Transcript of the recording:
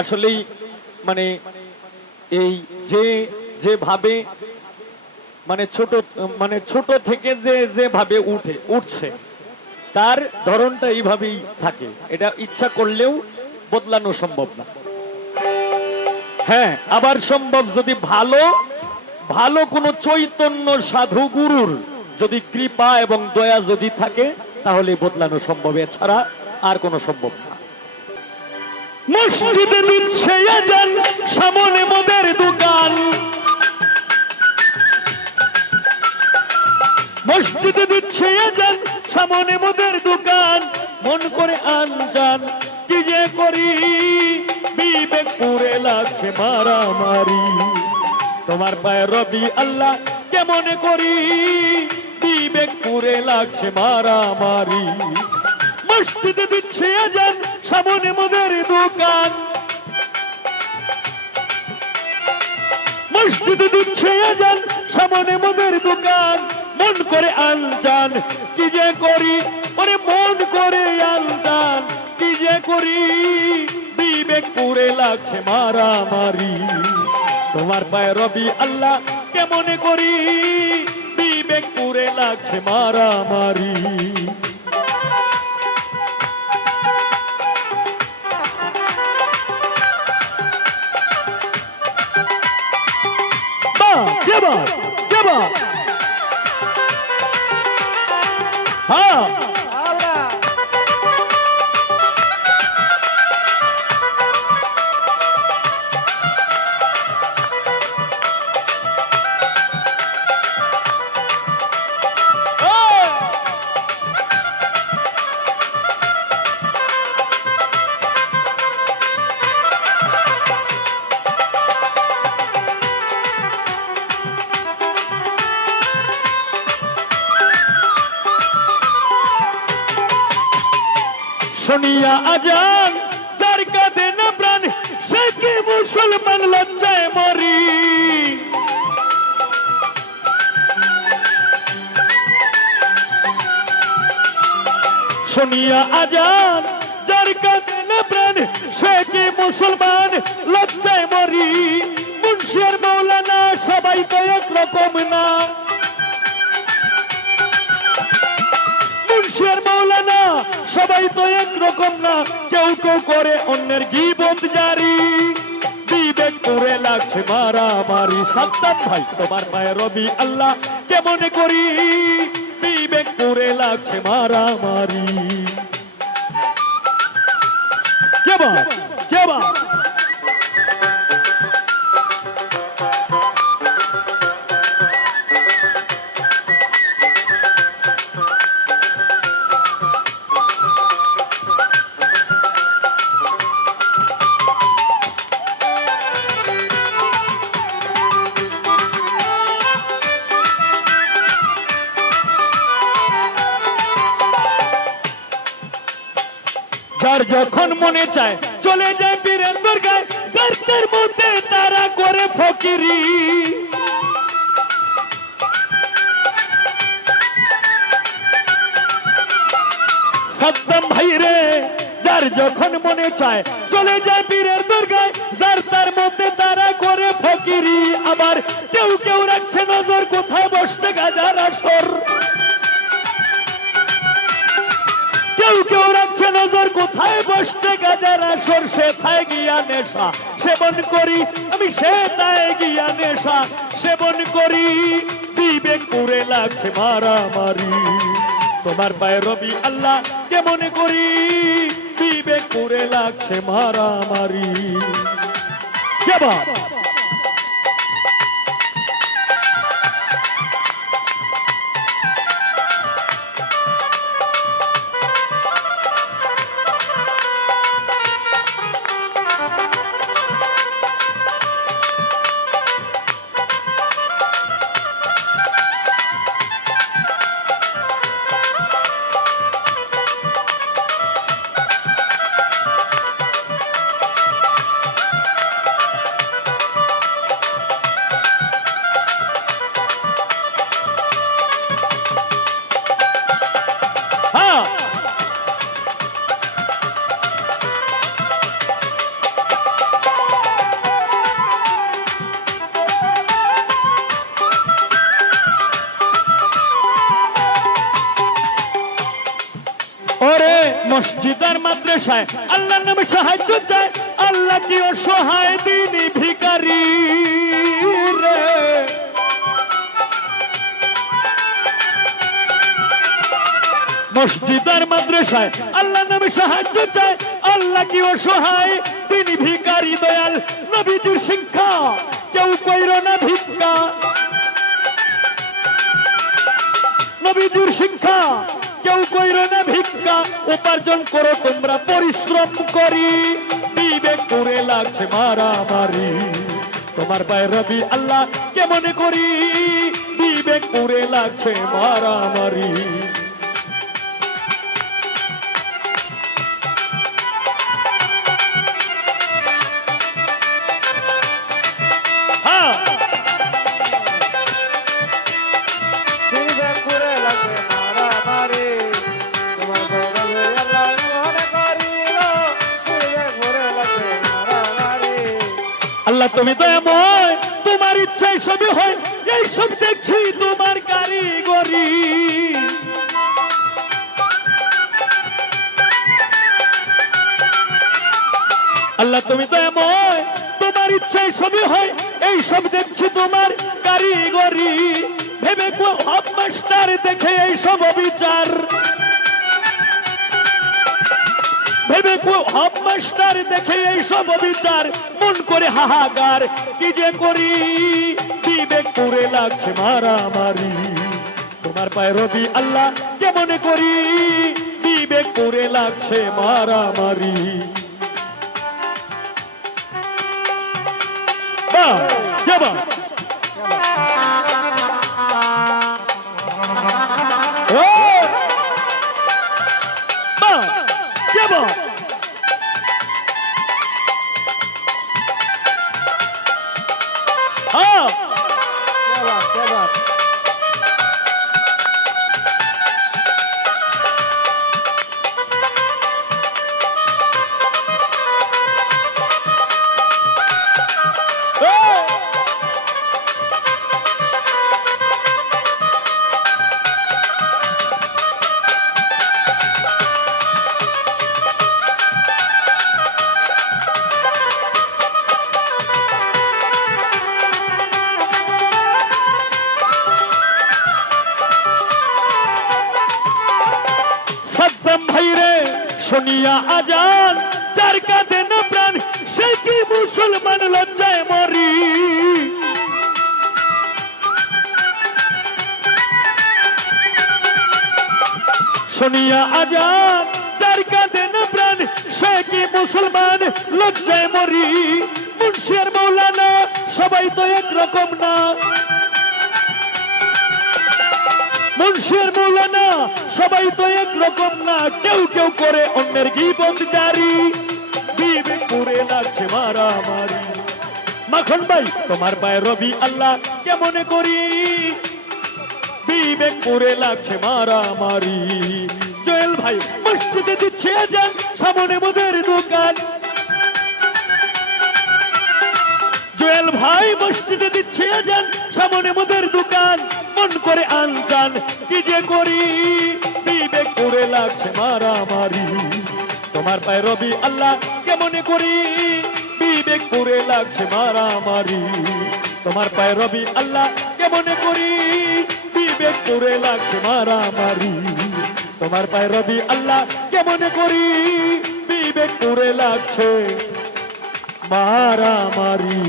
আসলেই মানে এই যে যেভাবে মানে ছোট থেকে যেভাবে উঠছে তার ধরনটা এইভাবেই থাকে, এটা ইচ্ছা করলেও বদলানো সম্ভব না। হ্যাঁ, আবার সম্ভব যদি ভালো ভালো কোনো চৈতন্য সাধু গুরুর যদি কৃপা এবং দয়া যদি থাকে তাহলে বদলানো সম্ভব, এছাড়া আর কোনো সম্ভব না। মসজিদে দিচ্ছে আজান, সামনে মদের দোকান, মসজিদে দিচ্ছে আজান, সামনে মদের দোকান, মন করে আনজান কি যে করি, বিবেক পুরে লাগছে মারামারি, তোমার পায়ে রবি আল্লাহ কেমন করি, বিবেক পুরে লাগছে মারামারি। মসজিদে দিচ্ছে আজান, সামনে মদের দোকান, মসজিদে দিচ্ছে আজান, সামনে মদের দোকান, মন করে আনজান কি যে করি, ওরে মন করে আনজান কি যে করি, বিবেক পুরে লাগছে মারামারি, তোমার পায়ে রবি আল্লাহ কেমন করি, বিবেক পুরে লাগছে মারামারি। হ্যাঁ, শুনিয়া আজান যার কাঁদে না প্রাণ, সে কি মুসলমান লজ্জায় মরি, শুনিয়া আজান যার কাঁদে না প্রাণ, সে কি মুসলমান লজ্জায় মরি, মুন্সির মৌলানা সবাই তো একরকম না, মুন্সির মৌলানা সবাই তো একরকম না, কেউ কেউ করে অন্যের গীবত জারি, বিবেক পুরে লাগছে মারামারি। সাদ্দাম ভাই তোমার পায়ে রবি আল্লাহ কেমন করি, বিবেক পুরে লাগছে মারামারি। কেবা কেবা যার যখন মনে চায় চলে যায় পীরের দরগায়, গর্তের মধ্যে তারা করে ফকিরি, সাদ্দাম ভাই রে, যার যখন মনে চায় চলে যায় পীরের দরগায়, যার তার মধ্যে তারা করে ফকিরি, আবার কেউ কেউ রাখছে নজর কোথায় বসছে গাজার আসর, কেউ কেউ রাখছে নজর কোথায় বসছে গাজার আসর, সেথায় গিয়া নেশা সেবন করি আমি, সেথায় গিয়া নেশা সেবন করি, বিবেক পুরে লাগছে মারামারি, তোমার পায়ে রবি আল্লাহ কেমন করি, বিবেক পুরে লাগছে মারামারি। কেবা মসজিদ আর মাদ্রাসায় আল্লাহর নামে সাহায্য চায়, আল্লাহ কি অসহায় দিনী ভিখারি রে। মসজিদ আর মাদ্রাসায় আল্লাহর নামে সাহায্য চায়, আল্লাহ কি অসহায় দিনী ভিখারি দয়াল নবীজির শিক্ষা কেউ কইর না ভিক্ষা। নবীজির শিক্ষা কেউ কইর না ভিক্ষা, উপার্জন করো তোমরা পরিশ্রম করি, বিবেক করে লাগছে মারামারি। তোমার পায়ে রবি আল্লাহ কেমন করি, বিবেক করে লাগছে মারামারি। আল্লাহ তুমি দয়াময়, তোমার ইচ্ছায় সবই হয়, এই সব দেখছি তোমার কারিগরি। আল্লাহ তুমি দয়াময়, তোমার ইচ্ছায় সবই হয়, এই সব দেখছি তোমার কারিগরি। ভেবে হব মাস্টার দেখে এই সব বিচার, ভেবে হব মাস্টার দেখে এই সব বিচার, মন করে হাহাকার কি যে করি, বিবেক করে লাগছে মারামারি। তোমার পায়ে রবি আল্লাহ কেমন করি, বিবেক করে লাগছে মারামারি। বাহ বাহ শুনিয়া আজান চার কাঁদে না প্রাণ, সে কি মুসলমান লজ্জায় মরি। শুনিয়া আজান চার কাঁদে না প্রাণ, সে কি মুসলমান লজ্জায় মরি। মুন্সি আর মৌলানা সবাই তো একরকম না, মুন্সি আর মৌলানা সবাই তো একরকম না, কেউ কেউ করে অন্যের গীবত জারি, বিবেক করে লাগছে মারামারি। মাখন ভাই তোমার পায়ে রবি আল্লাহ কেমন করি, বিবেক করে লাগছে মারামারি। জয়েল ভাই মসজিদে দিচ্ছে আজান, সামনে মোদের দোকান। জয়েল ভাই মসজিদে দিচ্ছে আজান, সামনে মোদের দোকান। মন করে আনজান কি যে করি, বিবেক করে লাগছে মারামারি। তোমার পায়ে রবি আল্লাহ কেমন করি, বিবেক করে লাগছে মারামারি। তোমার পায়ে রবি আল্লাহ কেমন করি, বিবেক করে লাগছে মারামারি। তোমার পায়ে রবি আল্লাহ কেমন করি, বিবেক করে লাগছে মারামারি।